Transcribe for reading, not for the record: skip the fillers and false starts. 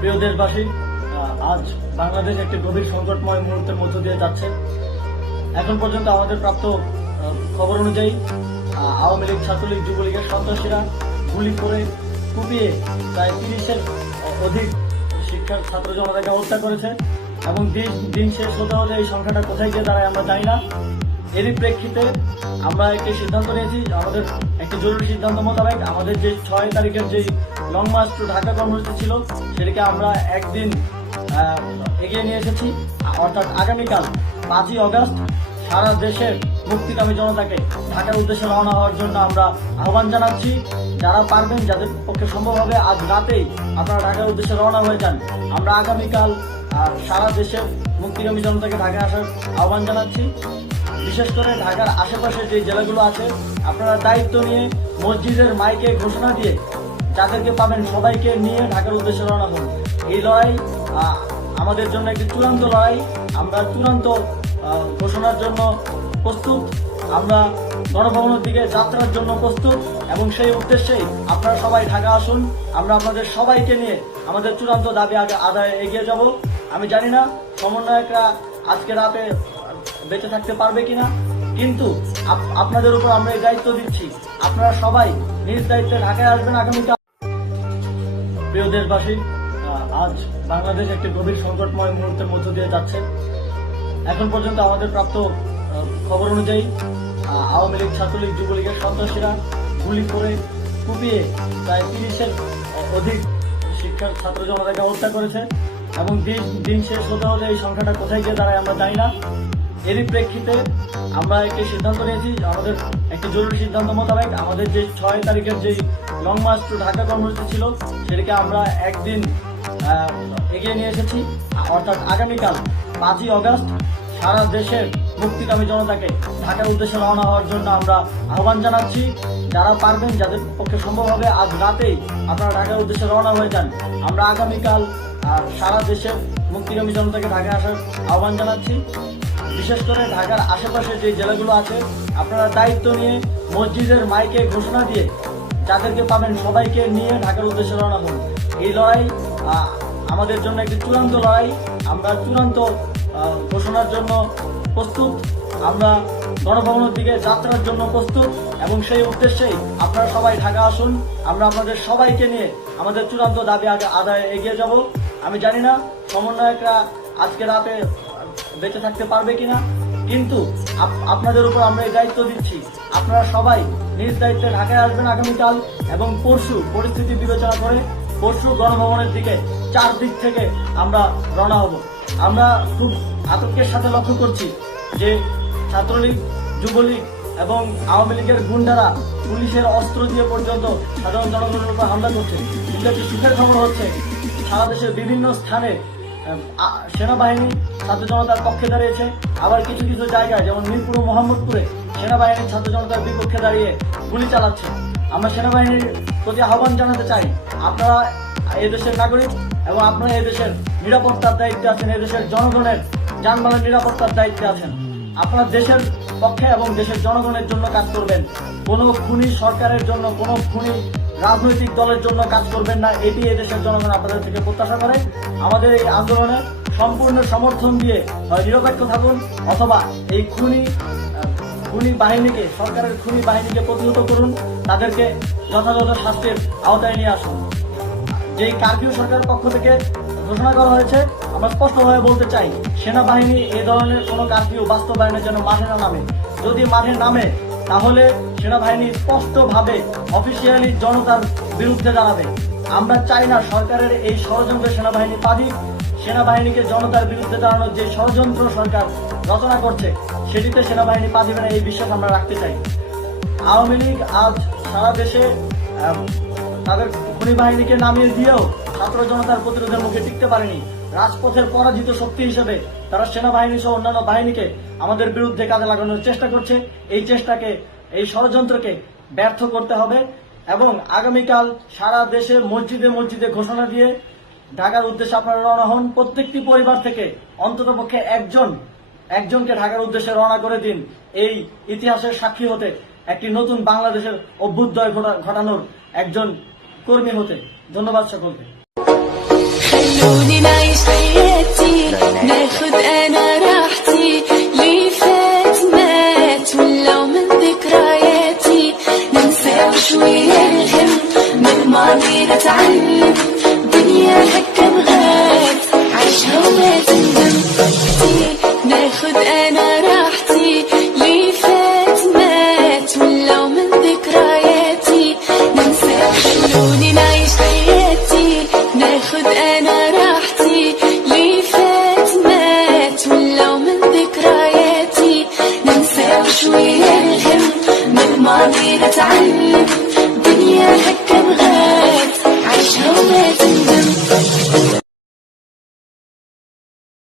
প্রিয় দেশবাসী, আজ বাংলাদেশ একটি গভীর সংকটময় মুহূর্তের মধ্য দিয়ে যাচ্ছে। এখন পর্যন্ত আমাদের প্রাপ্ত খবর অনুযায়ী আওয়ামী লীগ, ছাত্রলীগ, যুবলীগের সন্ত্রাসীরা গুলি করে কুপিয়ে প্রায় 30-এর অধিক শিক্ষার ছাত্র জনতাকে হত্যা করেছে এবং দিন শেষ হতে হতে এই সংখ্যাটা কোথায় গিয়ে দাঁড়ায় আমরা জানি না। এরই প্রেক্ষিতে আমরা একটি সিদ্ধান্ত নিয়েছি, আমাদের একটি জরুরি সিদ্ধান্ত মোতাবেক আমাদের যে 6 তারিখের যে লং মার্চ টু ঢাকা কর্মসূচি ছিল সেটিকে আমরা একদিন এগিয়ে নিয়ে এসেছি। অর্থাৎ আগামীকাল 5ই অগস্ট সারা দেশের মুক্তিকামী জনতাকে ঢাকার উদ্দেশ্যে রওনা হওয়ার জন্য আমরা আহ্বান জানাচ্ছি। যারা পারবেন, যাদের পক্ষে সম্ভব হবে, আজ রাতেই আপনারা ঢাকার উদ্দেশ্যে রওনা হয়ে যান। আমরা আগামীকাল সারা দেশের মুক্তিকামী জনতাকে ঢাকায় আসার আহ্বান জানাচ্ছি। বিশেষ করে ঢাকার আশেপাশে যে জেলাগুলো আছে, আপনারা দায়িত্ব নিয়ে মসজিদের মাইকে ঘোষণা দিয়ে যাদেরকে পাবেন সবাইকে নিয়ে ঢাকার উদ্দেশ্যে রওনা হন। এই লড়াই আমাদের জন্য একটি চূড়ান্ত লড়াই। আমরা চূড়ান্ত ঘোষণার জন্য প্রস্তুত, আমরা গণভবনের দিকে যাত্রার জন্য প্রস্তুত এবং সেই উদ্দেশ্যেই আপনারা সবাই ঢাকা আসুন। আমরা আপনাদের সবাইকে নিয়ে আমাদের চূড়ান্ত দাবি আদায়ে এগিয়ে যাব। আমি জানি না সমন্বয়করা আজকে রাতে বেঁচে থাকতে পারবে কিনা, কিন্তু আপনাদের উপর আমরা এই দায়িত্ব দিচ্ছি। আপনারা সবাই নিজ দায়িত্বে ঢাকায় আসবেন আগামীকাল। প্রিয় দেশবাসী, আজ বাংলাদেশ একটি গভীর সংকটময় মুহূর্তের মধ্য দিয়ে যাচ্ছে। এখন পর্যন্ত আমাদের প্রাপ্ত খবর অনুযায়ী আওয়ামী লীগ, ছাত্রলীগ, যুবলীগের সন্ত্রাসীরা গুলি করে কুপিয়ে প্রায় 30-এর অধিক শিক্ষার ছাত্র জনতাকে হত্যা করেছে এবং দিন শেষ হতে হতে এই সংখ্যাটা কোথায় গিয়ে দাঁড়ায় আমরা জানি না। এরই প্রেক্ষিতে আমরা একটি সিদ্ধান্ত নিয়েছি, আমাদের একটি জরুরি সিদ্ধান্ত মোতাবেক আমাদের যে 6 তারিখের যে লং মার্চ টু ঢাকা কর্মসূচি ছিল সেটিকে আমরা একদিন এগিয়ে নিয়ে এসেছি। অর্থাৎ আগামীকাল 5ই অগস্ট সারা দেশের মুক্তিকামী জনতাকে ঢাকার উদ্দেশ্যে রওনা হওয়ার জন্য আমরা আহ্বান জানাচ্ছি। যারা পারবেন, যাদের পক্ষে সম্ভব হবে, আজ রাতেই আপনারা ঢাকার উদ্দেশ্যে রওনা হয়ে যান। আমরা আগামীকাল সারা দেশের মুক্তিকামী জনতাকে ঢাকায় আসার আহ্বান জানাচ্ছি। বিশেষ করে ঢাকার আশেপাশে যে জেলাগুলো আছে, আপনারা দায়িত্ব নিয়ে মসজিদের মাইকে ঘোষণা দিয়ে যাদেরকে পাবেন সবাইকে নিয়ে ঢাকার উদ্দেশ্যে রওনা হন। এই লড়াই আমাদের জন্য একটি চূড়ান্ত লড়াই। আমরা চূড়ান্ত ঘোষণার জন্য প্রস্তুত, আমরা গণভবনের দিকে যাত্রার জন্য প্রস্তুত এবং সেই উদ্দেশ্যেই আপনারা সবাই ঢাকা আসুন। আমরা আপনাদের সবাইকে নিয়ে আমাদের চূড়ান্ত দাবি আদায়ে এগিয়ে যাব। আমি জানি না সমন্বয়করা আজকে রাতে বেঁচে থাকতে পারবে কিনা, কিন্তু আপনাদের উপর আমরা এই দায়িত্ব দিচ্ছি। আপনারা সবাই নিজ দায়িত্বে ঢাকায় আসবেন আগামীকাল এবং পরশু পরিস্থিতি বিবেচনা করে পরশু গণভবনের দিকে 4 দিক থেকে আমরা রওনা হব। আমরা খুব আতঙ্কের সাথে লক্ষ্য করছি যে ছাত্রলীগ, যুবলীগ এবং আওয়ামী লীগের গুন্ডারা পুলিশের অস্ত্র দিয়ে পর্যন্ত সাধারণ জনগণের উপর হামলা করছে। কিন্তু একটি সুখের খবর হচ্ছে, সারা দেশের বিভিন্ন স্থানে সেনাবাহিনী ছাত্র জনতার পক্ষে দাঁড়িয়েছে। আবার কিছু কিছু জায়গায় যেমন মিরপুর ও মোহাম্মদপুরে সেনাবাহিনী ছাত্র জনতার বিপক্ষে দাঁড়িয়ে গুলি চালাচ্ছে। আমরা সেনাবাহিনীর প্রতি আহ্বান জানাতে চাই, আপনারা এদেশের নাগরিক এবং আপনারা এদেশের নিরাপত্তার দায়িত্বে আছেন, এদেশের জনগণের যানবাহনের নিরাপত্তার দায়িত্বে আছেন। আপনারা দেশের পক্ষে এবং দেশের জনগণের জন্য কাজ করবেন। কোনো খুনি সরকারের জন্য, কোনো খুনি রাজনৈতিক দলের জন্য কাজ করবেন না। এটি এদেশের জনগণ আপনাদের থেকে প্রত্যাশা করে। আমাদের এই আন্দোলনে সম্পূর্ণ সমর্থন দিয়ে নিরপেক্ষ থাকুন, অথবা এই খুনি বাহিনীকে, সরকারের খুনি বাহিনীকে প্রতিহত করুন, তাদেরকে যথাযথ শাস্তির আওতায় নিয়ে আসুন। যেই কারফিউ সরকারের পক্ষ থেকে ঘোষণা করা হয়েছে, আমরা স্পষ্টভাবে বলতে চাই, সেনাবাহিনী এই ধরনের কোনো কারফিউ বাস্তবায়নের জন্য মাঠে না নামে। যদি মাঠে নামে তাহলে সেনাবাহিনী স্পষ্টভাবে অফিসিয়ালি জনতার বিরুদ্ধে দাঁড়াবে। আমরা চাই না সরকারের এই ষড়যন্ত্র সেনাবাহিনী পাদিক। সেনাবাহিনীকে জনতার বিরুদ্ধে দাঁড়ানোর যে ষড়যন্ত্র সরকার রচনা করছে সেটিতে সেনাবাহিনী পা দিবে না, এই বিশ্বাস আমরা রাখতে চাই। আওয়ামী লীগ আজ সারা দেশে তাদের খুনি বাহিনীকে নামিয়ে দিয়েও ছাত্র জনতার প্রতিরোধের মুখে টিকতে পারেনি। রাজপথের পরাজিত শক্তি হিসেবে তারা সেনাবাহিনী সহ অন্যান্য বাহিনীকে আমাদের বিরুদ্ধে কাজে লাগানোর চেষ্টা করছে। এই চেষ্টাকে, এই ষড়যন্ত্রকে ব্যর্থ করতে হবে এবং আগামীকাল সারা দেশের মসজিদে মসজিদে ঘোষণা দিয়ে ঢাকার উদ্দেশ্যে আপনারা রওনা হন। প্রত্যেকটি পরিবার থেকে অন্ততপক্ষে একজনকে ঢাকার উদ্দেশ্যে রওনা করে দিন, এই ইতিহাসের সাক্ষী হতে, একটি নতুন বাংলাদেশের অভ্যুদয় ঘটানোর একজন কর্মী হতে। ধন্যবাদ সকলকে। خلوني نعيش حياتي ناخد انا راحتي لي فات مات ولو من ذكرياتي ننسى شوية الهم من الماضي نتعلم دنيا هكا مغالي